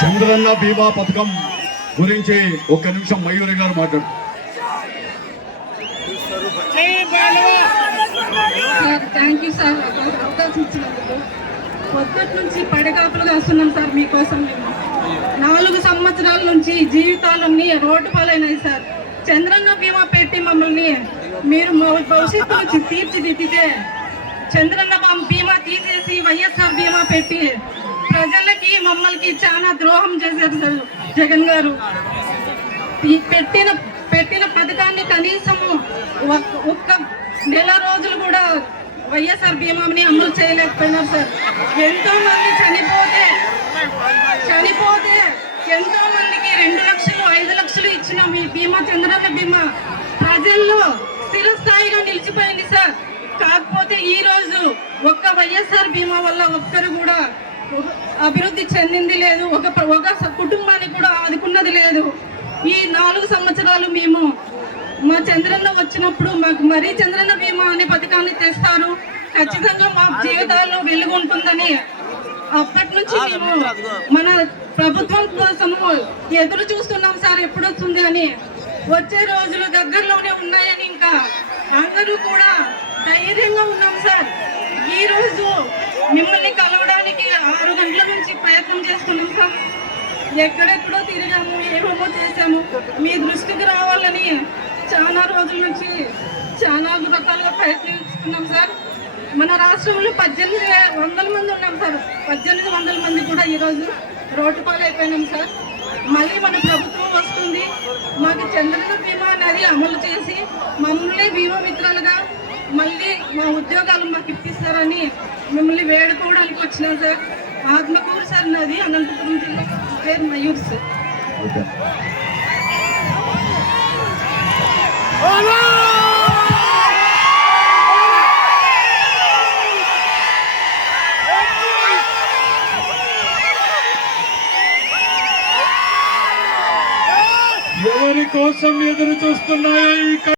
చంద్రన్న బీమా పథకం గురించి ఒక్క నిమిషం మయూరి గారు మాట్లాడు. Sir thank you sir. నాకు అవకాశం ఇచ్చినందుకు. పొద్దుటి నుంచి పడకాపులుగా వస్తున్నాం సార్ మీకోసం మేము. నాలుగు సంవత్సరాల నుంచి జీవితాలన్నీ రోడ్డు పాలైనాయి సార్. చంద్రన్న బీమా పెట్టి మమ్మల్ని మీరు మా భవిష్యత్తు నుంచి తీర్చిదిద్దితే చంద్రన్న బీమా తీసేసి వైఎస్ఆర్ బీమా పెట్టి ప్రజలకి మమ్మల్ని చాలా ద్రోహం చేశారు సార్ జగన్ గారు. ఈ పెట్టిన పెట్టిన పథకాన్ని కనీసము ఒక్క నెల రోజులు కూడా వైఎస్ఆర్ బీమాని అమలు చేయలేకపోయినారు సార్. ఎంతో మంది చనిపోతే చనిపోతే ఎంతో మందికి రెండు లక్షలు ఐదు లక్షలు ఇచ్చిన మీ బీమా చంద్రన్న బీమా ప్రజల్లో స్థిరస్థాయిగా నిలిచిపోయింది సార్. కాకపోతే ఈ రోజు ఒక్క వైఎస్ఆర్ బీమా వల్ల ఒక్కరు కూడా అభివృద్ధి చెందింది లేదు. ఒక ఒక కుటుంబానికి కూడా ఆదుకున్నది లేదు. ఈ నాలుగు సంవత్సరాలు మేము మా చంద్రన్న వచ్చినప్పుడు మాకు మరీ చంద్రన్న బీమా అనే పథకాన్ని తెస్తారు. ఖచ్చితంగా మా జీవితాల్లో వెలుగుంటుందని అప్పటి నుంచి మేము మన ప్రభుత్వం కోసము ఎదురు చూస్తున్నాం సార్ ఎప్పుడు వస్తుంది అని. వచ్చే రోజులు దగ్గరలోనే ఉన్నాయని ఇంకా అందరూ కూడా ధైర్యంగా ఉన్నాం సార్. ఈ రోజు మిమ్మల్ని కలవడానికి ఆరు గంటల నుంచి ప్రయత్నం చేస్తున్నాం సార్ ఎక్కడెక్కడో తిరిగాము ఏమేమో చేసాము మీ దృష్టికి రావాలని చాలా రోజుల నుంచి చాలా రకాలుగా ప్రయత్నిస్తున్నాం సార్. మన రాష్ట్రంలో పద్దెనిమిది వందల మంది ఉన్నాం సార్. పద్దెనిమిది వందల మంది కూడా ఈరోజు రోడ్డు పాలైపోయినాం సార్. మళ్ళీ మన ప్రభుత్వం వస్తుంది. మాకు చంద్రన బీమా అనేది అమలు చేసి మమ్మల్ని బీమా మిత్రాలుగా మళ్ళీ మా ఉద్యోగాలు మాకు ఇప్పిస్తారని మిమ్మల్ని వేడుకోవడానికి వచ్చినాం సార్. ఆత్మకూరు సార్ నాది అనంతపురం జిల్లా పేరు మయూర్ సార్. ఎవరి కోసం ఎదురు చూస్తున్నాయో ఈ